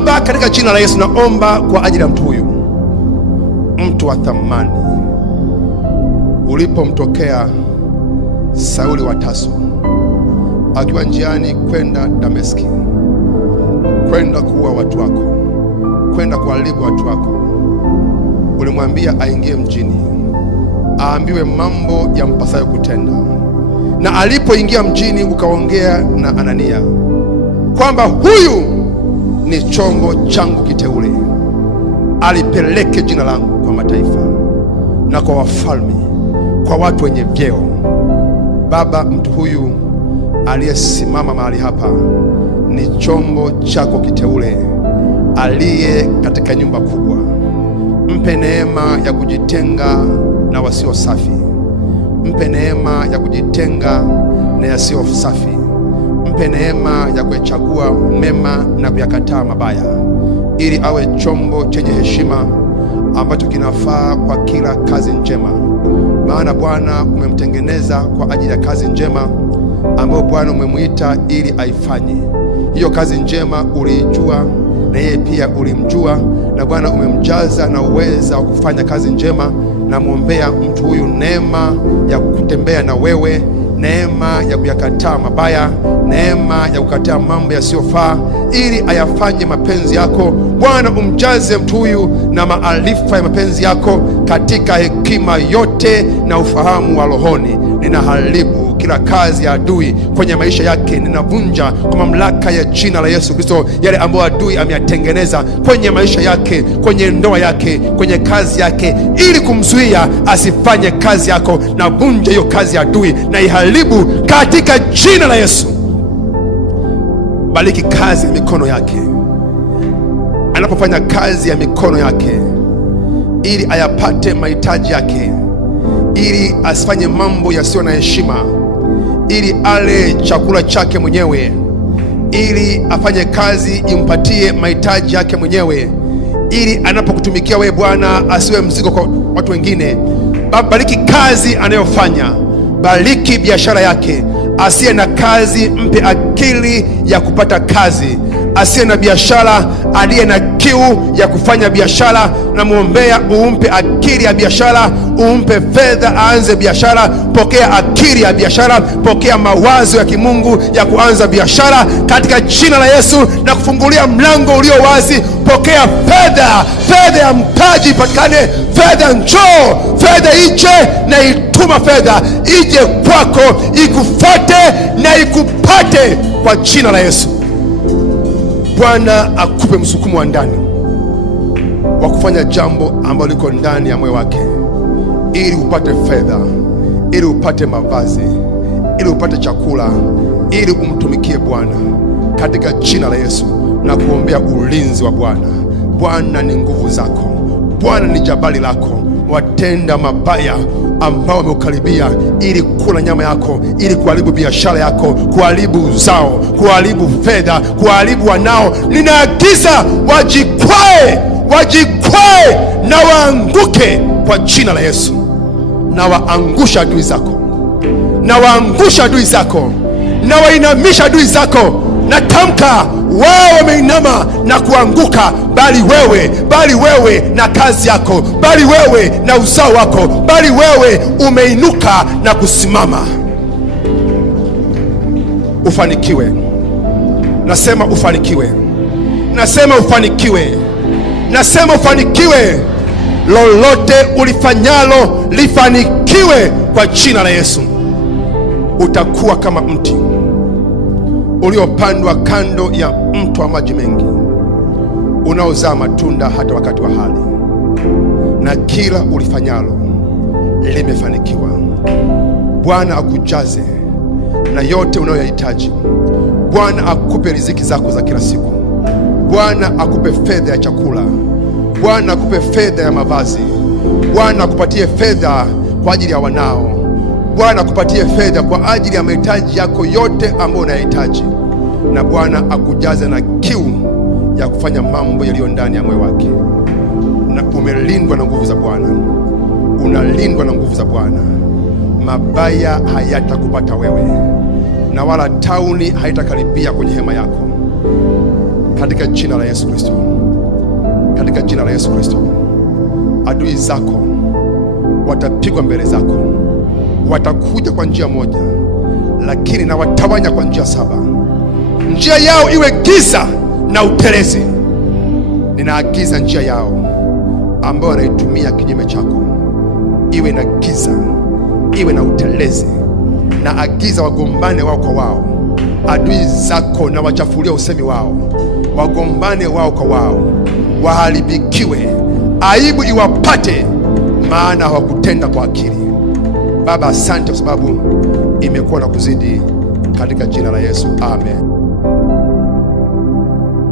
Baba, katika jina la Yesu naomba kwa ajili ya mtu huyu, mtu wa thamani. Ulipomtokea Sauli wa Tarso akiwa njiani kwenda Dameski, kwenda kuua watu wako, kwenda kuharibu watu wako, ulimwambia aingie mjini, aambiwe mambo yampasayo kutenda. Na alipoingia mjini, ukaongea na Anania kwamba huyu ni chombo changu kiteule, alipeleke jina langu kwa mataifa na kwa wafalme, kwa watu wenye vyeo. Baba, mtu huyu aliyesimama mahali hapa ni chombo chako kiteule, aliye katika nyumba kubwa. Mpe neema ya kujitenga na wasio safi, mpe neema ya kujitenga na yasio safi, mpe neema ya kuyachagua mema na kuyakataa mabaya, ili awe chombo chenye heshima ambacho kinafaa kwa kila kazi njema. Maana Bwana umemtengeneza kwa ajili ya kazi njema ambayo Bwana umemwita ili aifanye. Hiyo kazi njema uliijua, na yeye pia ulimjua, na Bwana umemjaza na uweza wa kufanya kazi njema. Na muombea mtu huyu neema ya kutembea na wewe, neema ya kuyakataa mabaya, neema ya kukataa mambo yasiyofaa, ili ayafanye mapenzi yako. Bwana umjaze mtu huyu na maarifa ya mapenzi yako, katika hekima yote na ufahamu wa rohoni. Ninaharibu kila kazi ya adui kwenye maisha yake, ninavunja kwa mamlaka ya jina la Yesu Kristo yale ambayo adui ameyatengeneza kwenye maisha yake, kwenye ndoa yake, kwenye kazi yake, ili kumzuia asifanye kazi yako. Navunja hiyo kazi ya adui na iharibu katika jina la Yesu. Bariki kazi ya mikono yake, anapofanya kazi ya mikono yake, ili ayapate mahitaji yake, ili asifanye mambo yasiyo na heshima, ili ale chakula chake mwenyewe, ili afanye kazi impatie mahitaji yake mwenyewe, ili anapokutumikia wewe Bwana asiwe mzigo kwa watu wengine. Bariki kazi anayofanya, bariki biashara yake. Asiye na kazi mpe akili ya kupata kazi, asiye na biashara aliye na kiu ya kufanya biashara. Na muombea umpe akili ya biashara, umpe fedha aanze biashara. Pokea akili ya biashara, pokea mawazo ya kimungu ya kuanza biashara katika jina la Yesu, na kufungulia mlango ulio wazi. Pokea fedha, fedha ya mtaji patikane, fedha njoo, fedha ije, na ituma fedha ije kwako, ikufuate na ikupate kwa jina la Yesu. Bwana akupe msukumo wa ndani wa kufanya jambo ambalo liko ndani ya moyo wake, ili upate fedha, ili upate mavazi, ili upate chakula, ili umtumikie Bwana katika jina la Yesu. Na kuombea ulinzi wa Bwana. Bwana ni nguvu zako, Bwana ni jabali lako. Watenda mabaya ambao wameukaribia ili kula nyama yako, ili kuharibu biashara yako, kuharibu uzao, kuharibu fedha, kuharibu wanao, ninaagiza wajikwae, wajikwae na waanguke kwa jina la Yesu. Na waangusha adui zako, na waangusha adui zako, na wainamisha adui zako. Natamka wao wameinama na kuanguka, bali wewe na kazi yako, bali wewe na uzao wako, bali wewe umeinuka na kusimama. Ufanikiwe, nasema ufanikiwe, nasema ufanikiwe, nasema ufanikiwe. Lolote ulifanyalo lifanikiwe kwa jina la Yesu. Utakuwa kama mti uliopandwa kando ya mto wa maji mengi, unaozaa matunda hata wakati wa hali, na kila ulifanyalo limefanikiwa. Bwana akujaze na yote unayoyahitaji. Bwana akupe riziki zako za kila siku. Bwana akupe fedha ya chakula. Bwana akupe fedha ya mavazi. Bwana akupatie fedha kwa ajili ya wanao. Bwana akupatie fedha kwa ajili ya mahitaji yako yote ambayo unayahitaji. Na Bwana akujaze na kiu ya kufanya mambo yaliyo ndani ya moyo wake. Na umelindwa na nguvu za Bwana, unalindwa na nguvu za Bwana. Mabaya hayatakupata wewe, na wala tauni haitakaribia kwenye hema yako. katika jina la Yesu Kristo, katika jina la Yesu Kristo. Adui zako watapigwa mbele zako, watakuja kwa njia moja, lakini na watawanya kwa njia 7. Njia yao iwe giza na utelezi. Ninaagiza njia yao ambayo wanaitumia kinyume chako iwe na giza, iwe na utelezi. Na agiza wagombane wao kwa wao, adui zako na wachafulia usemi wao, wagombane wao kwa wao, waharibikiwe, aibu iwapate, maana hawakutenda kwa akili. Baba, asante kwa sababu imekuwa na kuzidi, katika jina la Yesu, amen.